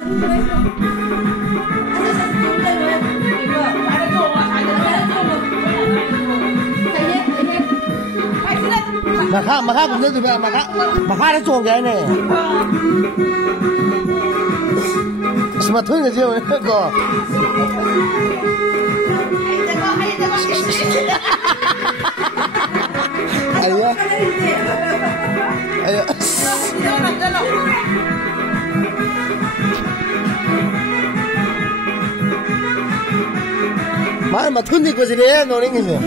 mà khác cũng rất là mà khác nó trộn cái này mà thôi là chưa có 아유. 말 톤니 거지래 노는 거지.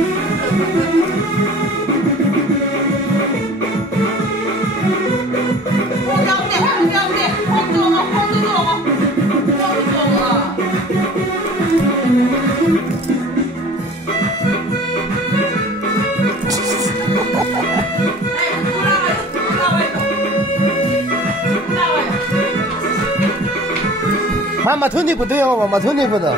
마 톤니부터요, 마 톤니부터.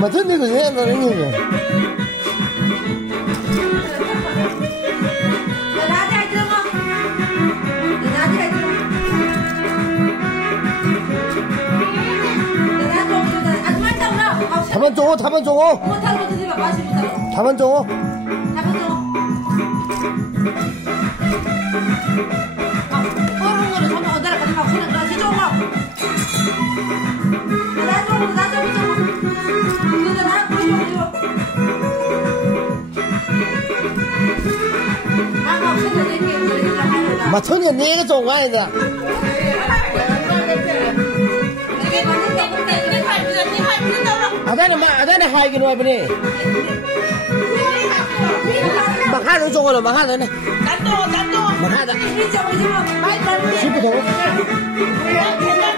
마 톤니고 왜 너는 거야? 다만 줘, 다만 줘. 다만 줘. 맞춰니 내가 좋은 거 아니다. 아다네 하이긴 와보네. 막 하는 쪽으로 막 하네. 난도. 막 하다. 10부터.